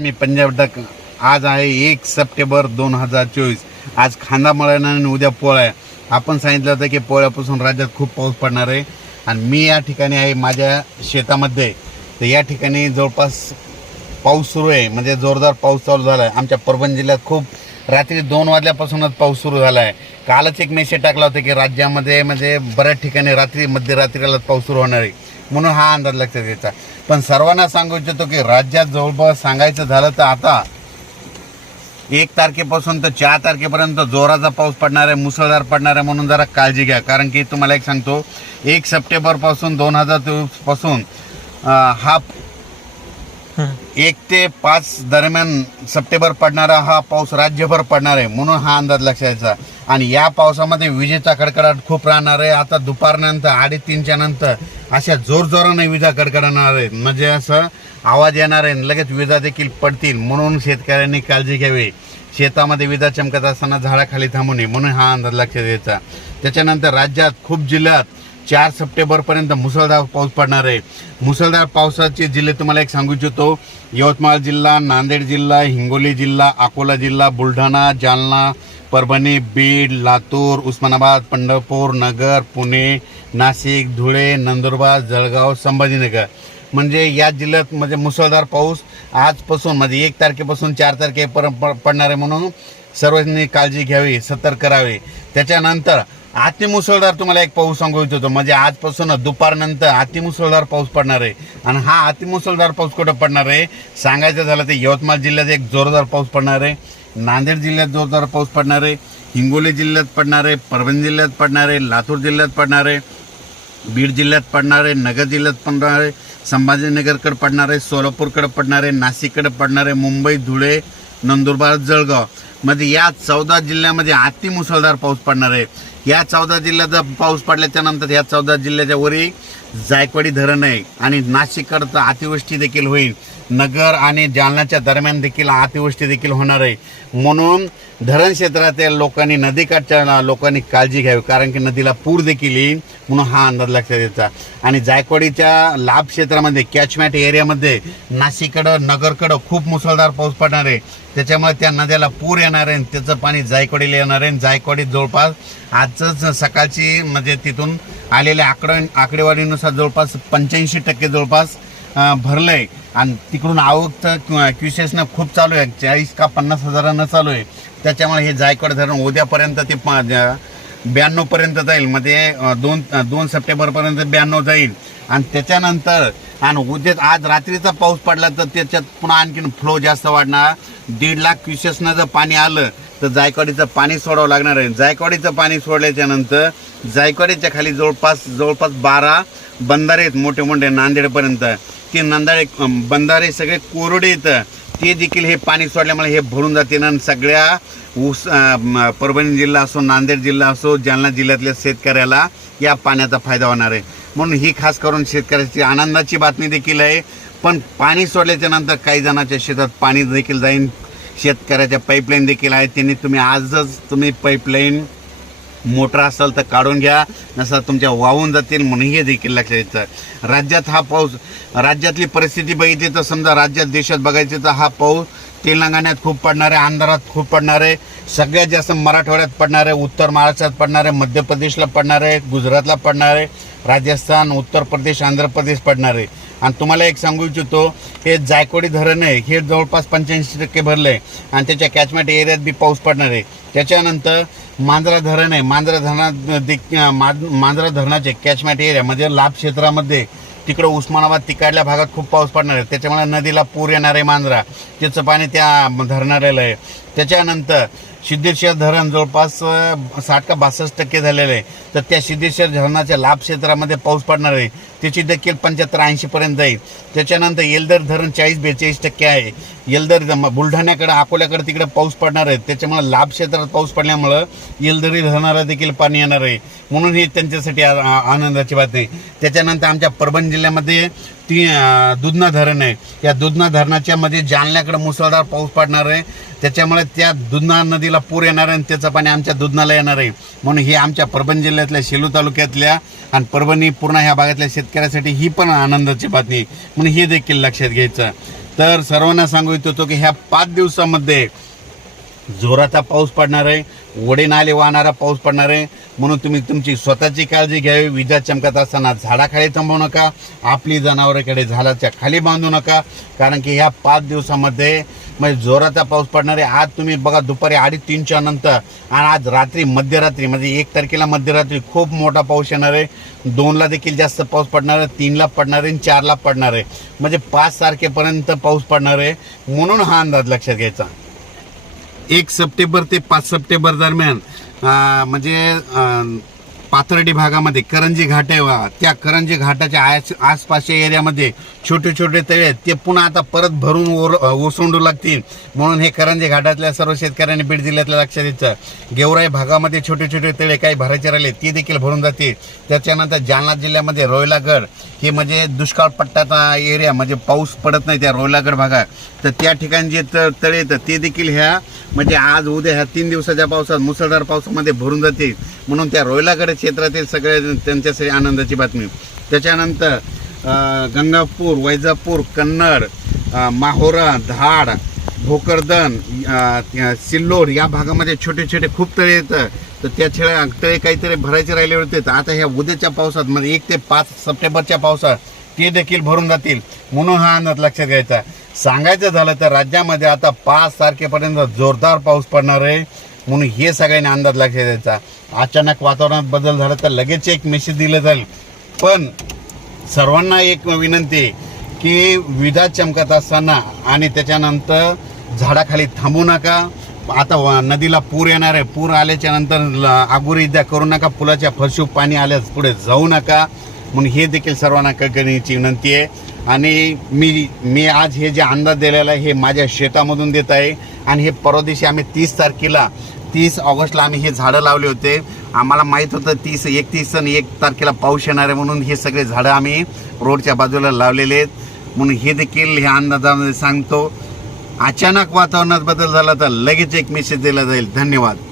नमस्कार मी पंजाब डक आज आहे एक सप्टेंबर दोन हजार चोवीस आज खांदा मळायला आणि उद्या आहे आपण सांगितलं होतं की पोळ्यापासून राज्यात खूप पाऊस पडणार आहे आणि मी या ठिकाणी आहे माझ्या शेतामध्ये तर या ठिकाणी जवळपास पाऊस सुरू आहे म्हणजे जोरदार पाऊस चालू झाला आहे आमच्या परभणी जिल्ह्यात खूप रात्री दोन वाजल्यापासूनच पाऊस सुरू झाला आहे कालच एक मेसेज टाकला होता की राज्यामध्ये म्हणजे बऱ्याच ठिकाणी रात्री मध्यरात्रीलाच पाऊस सुरू होणार आहे म्हणून हा अंदाज लक्षात घ्यायचा पण सर्वांना सांगू इच्छितो की राज्यात जवळपास सांगायचं झालं तर आता एक तारखेपासून तर चार तारखेपर्यंत जोराचा पाऊस पडणार आहे मुसळधार पडणार आहे म्हणून जरा काळजी घ्या कारण की तुम्हाला एक सांगतो एक सप्टेंबरपासून दोन हजार चोवीसपासून हा एक ते पाच दरम्यान सप्टेंबर पडणारा हा पाऊस राज्यभर पडणार आहे म्हणून हा अंदाज लक्षायचा आणि या पावसामध्ये विजेचा कडकडाट खूप राहणार आहे आता दुपारनंतर अडीच तीनच्या नंतर अशा जोरजोराने विजा कडकडणार आहेत म्हणजे असं आवाज येणार आहे लगेच विजा देखील पडतील म्हणून शेतकऱ्यांनी काळजी घ्यावी शेतामध्ये विजा चमकत असताना झाडाखाली थांबू नये म्हणून हा अंदाज लक्षात द्यायचा त्याच्यानंतर राज्यात खूप जिल्ह्यात चार सप्टेंबरपर्यंत मुसळधार पाऊस पडणार आहे मुसळधार पावसाचे जिल्हे तुम्हाला एक सांगू इच्छितो यवतमाळ जिल्हा नांदेड जिल्हा हिंगोली जिल्हा अकोला जिल्हा बुलढाणा जालना परभणी बीड लातूर उस्मानाबाद पंढरपूर नगर पुणे नाशिक धुळे नंदुरबार जळगाव संभाजीनगर म्हणजे या जिल्ह्यात म्हणजे मुसळधार पाऊस आजपासून म्हणजे एक तारखेपासून चार तारखेपर्यंत पडणार आहे म्हणून सर्वांनी काळजी घ्यावी सतर्क करावे त्याच्यानंतर अतिमुसळधार तुम्हाला एक पाऊस सांगू इच्छितो म्हणजे आजपासून दुपारनंतर अतिमुसळधार पाऊस पडणार आहे आणि हा अतिमुसळधार पाऊस कुठं पडणार आहे सांगायचं झालं तर यवतमाळ जिल्ह्यात एक जोरदार पाऊस पडणार आहे नांदेड जिल्ह्यात जोरदार पाऊस पडणार आहे हिंगोली जिल्ह्यात पडणार आहे परभणी जिल्ह्यात पडणार आहे लातूर जिल्ह्यात पडणार आहे बीड जिल्ह्यात पडणार आहे नगर जिल्ह्यात पडणार आहे संभाजीनगरकडे पडणार आहे सोलापूरकडे पडणार आहे नाशिककडे पडणार आहे मुंबई धुळे नंदुरबार जळगाव मध्ये या चौदा जिल्ह्यामध्ये अति मुसळधार पाऊस पडणार आहे या चौदा जिल्ह्याचा पाऊस पडल्याच्या नंतर या चौदा जिल्ह्याच्या वरी जायकवाडी धरण आहे आणि नाशिककडं अतिवृष्टी देखील होईल नगर आणि जालन्याच्या दरम्यान देखील अतिवृष्टी देखील होणार आहे म्हणून धरण क्षेत्रातील लोकांनी नदीकाठच्या लोकांनी काळजी घ्यावी कारण की नदीला पूर देखील येईल म्हणून हा अंदाज लक्षात येतात आणि जायकवाडीच्या लाभ क्षेत्रामध्ये कॅचमॅट एरियामध्ये नाशिककडं नगरकडं खूप मुसळधार पाऊस पडणार आहे त्याच्यामुळे त्या नद्याला पूर येणार आहे त्याचं पाणी जायकवाडीला येणार आहे जायकवाडीत जवळपास आजच सकाळची म्हणजे तिथून आलेल्या आकडे आकडेवारीनुसार जवळपास पंच्याऐंशी टक्के जवळपास भरलं आहे आणि तिकडून आवक तर क्युसेसनं खूप चालू आहे चाळीस का पन्नास हजारानं चालू आहे त्याच्यामुळे हे जायकवाड धरण उद्यापर्यंत ते प ब्याण्णवपर्यंत जाईल मध्ये दोन दोन सप्टेंबरपर्यंत ब्याण्णव जाईल आणि त्याच्यानंतर आणि उद्या आज रात्रीचा पाऊस पडला तर त्याच्यात पुन्हा आणखीन फ्लो जास्त वाढणार दीड लाख क्युसेसनं जर पाणी आलं तर जायकवाडीचं पाणी सोडावं लागणार आहे जायकवाडीचं पाणी सोडल्याच्या नंतर जायकवाडीच्या खाली जवळपास जवळपास बारा बंधारे आहेत मोठे मोठे नांदेडपर्यंत ते नांदाळे बंधारे सगळे कोरडे येतं ते देखील हे पाणी सोडल्यामुळे हे भरून जाते ना सगळ्या ऊस परभणी जिल्हा असो नांदेड जिल्हा असो जालना जिल्ह्यातल्या शेतकऱ्याला या पाण्याचा फायदा होणार आहे म्हणून ही खास करून शेतकऱ्याची आनंदाची बातमी देखील आहे पण पाणी सोडल्याच्यानंतर काही जणांच्या शेतात पाणी देखील जाईन शेतकऱ्याच्या पाईपलाईन देखील आहे त्यांनी तुम्ही आजच तुम्ही पाईपलाईन मोटर असेल तर काढून घ्या नसा तुमच्या वाहून जातील म्हणून हे देखील लक्षात येतं राज्यात हा पाऊस राज्यातली परिस्थिती बघितली तर समजा राज्यात देशात बघायची तर हा पाऊस तेलंगणात खूप पडणार आहे आंध्रात खूप पडणार आहे सगळ्यात जास्त मराठवाड्यात पडणार आहे उत्तर महाराष्ट्रात पडणार आहे मध्य प्रदेशला पडणार आहे गुजरातला पडणार आहे राजस्थान उत्तर प्रदेश आंध्र प्रदेश पडणार आहे आणि तुम्हाला एक सांगू इच्छितो हे जायकोडी धरण आहे हे जवळपास पंच्याऐंशी टक्के भरलं आहे आणि त्याच्या कॅचमॅट एरियात बी पाऊस पडणार आहे त्याच्यानंतर मांजरा धरण आहे मांजरा धरणात देख मांजरा धरणाचे कॅचमॅट एरियामध्ये लाभ क्षेत्रामध्ये तिकडं उस्मानाबाद तिकडल्या भागात खूप पाऊस पडणार आहे त्याच्यामुळे नदीला पूर येणार आहे मांजरा त्याचं पाणी त्या धरणाऱ्याला आहे त्याच्यानंतर सिद्धेश्वर धरण जवळपास साठ का बासष्ट टक्के झालेलं आहे तर त्या सिद्धेश्वर धरणाच्या लाभ क्षेत्रामध्ये पाऊस पडणार आहे त्याची देखील पंच्याहत्तर ऐंशीपर्यंत आहे त्याच्यानंतर येलदर धरण चाळीस बेचाळीस टक्के आहे येलदर बुलढाण्याकडं अकोल्याकडे तिकडे पाऊस पडणार आहे त्याच्यामुळे लाभ क्षेत्रात पाऊस पडल्यामुळं येलदरी धरणाला देखील पाणी येणार आहे म्हणून ही त्यांच्यासाठी आनंदाची बातमी त्याच्यानंतर आमच्या परभणी जिल्ह्यामध्ये ती दुधना धरण आहे या दुधना धरणाच्यामध्ये जालन्याकडे मुसळधार पाऊस पडणार आहे त्याच्यामुळे त्या दुधना नदीला पूर येणार आहे आणि त्याचं पाणी आमच्या दुधनाला येणार आहे म्हणून ही आमच्या परभणी जिल्ह्यातल्या शेलू तालुक्यातल्या आणि परभणी पूर्ण ह्या भागातल्या शेतकऱ्यासाठी ही पण आनंदाची बातमी म्हणून हे देखील लक्षात घ्यायचं तर सर्वांना सांगू इच्छितो की ह्या पाच दिवसामध्ये जोराचा पाऊस पडणार आहे ओढे नाले वाहणारा पाऊस पडणार आहे म्हणून तुम्ही तुमची स्वतःची काळजी घ्यावी विजा चमकत असताना झाडाखाली थांबवू नका आपली जनावरांकडे झाडाच्या खाली बांधू नका कारण की ह्या पाच दिवसामध्ये म्हणजे जोराचा पाऊस पडणार आहे आज तुम्ही बघा दुपारी अडीच तीनच्या नंतर आणि आज रात्री मध्यरात्री म्हणजे एक तारखेला मध्यरात्री खूप मोठा पाऊस येणार आहे दोनला देखील जास्त पाऊस पडणार आहे तीनला पडणार आहे आणि चारला पडणार आहे म्हणजे पाच तारखेपर्यंत पाऊस पडणार आहे म्हणून हा अंदाज लक्षात घ्यायचा एक सप्टेंबर ते पाच सप्टेंबर दरम्यान म्हणजे पाथर्डी भागामध्ये करंजी घाट आहे त्या करंजी घाटाच्या आस आसपासच्या एरियामध्ये छोटे छोटे तळे आहेत ते पुन्हा आता परत भरून ओर ओसंडू लागतील म्हणून हे करंजी घाटातल्या सर्व शेतकऱ्यांनी बीड जिल्ह्यातल्या लक्षात द्यायचं गेवराई भागामध्ये छोटे छोटे तळे काही भरायचे राहिले ते देखील भरून जातील त्याच्यानंतर जालना जिल्ह्यामध्ये रोयलागड हे म्हणजे दुष्काळ पट्टाचा एरिया म्हणजे पाऊस पडत नाही त्या रोयलागड भागात तर त्या ठिकाणी जे तळ तळे येतात ते देखील ह्या म्हणजे आज उद्या ह्या तीन दिवसाच्या पावसात मुसळधार पावसामध्ये भरून जाते म्हणून त्या रोयलागड क्षेत्रातील सगळ्या त्यांच्यासाठी आनंदाची बातमी त्याच्यानंतर गंगापूर वैजापूर कन्नड माहोरा धाड भोकरदन सिल्लोर या भागामध्ये छोटे छोटे खूप तळे येतं तर त्या छेळ्या तळे काहीतरी भरायचे राहिले होते तर आता ह्या उद्याच्या पावसात म्हणजे एक ते पाच सप्टेंबरच्या पावसात ते देखील भरून जातील म्हणून हा अंदाज लक्षात घ्यायचा सांगायचं झालं तर राज्यामध्ये आता पाच तारखेपर्यंत जोरदार पाऊस पडणार आहे म्हणून हे सगळ्यांनी अंदाज लक्षात द्यायचा अचानक वातावरणात बदल झाला तर लगेच एक मेसेज दिलं जाईल पण सर्वांना एक विनंती आहे की विजा चमकत असताना आणि त्याच्यानंतर झाडाखाली थांबू नका आता नदीला पूर येणार आहे पूर आल्याच्या नंतर द्या करू नका पुलाच्या फरशू पाणी आल्यास पुढे जाऊ नका म्हणून हे देखील सर्वांना कळकळीची विनंती आहे आणि मी मी आज हे जे अंदाज दिलेला आहे हे माझ्या शेतामधून देत आहे आणि हे परदेशी आम्ही तीस तारखेला तीस ऑगस्टला आम्ही हे झाडं लावले होते आम्हाला माहीत होतं तीस एकतीस आणि एक तारखेला पाऊस येणार आहे म्हणून हे सगळे झाडं आम्ही रोडच्या बाजूला लावलेले आहेत म्हणून हे देखील ह्या अंदाजामध्ये सांगतो अचानक वातावरणात बदल झाला तर लगेच एक मेसेज दिला जाईल धन्यवाद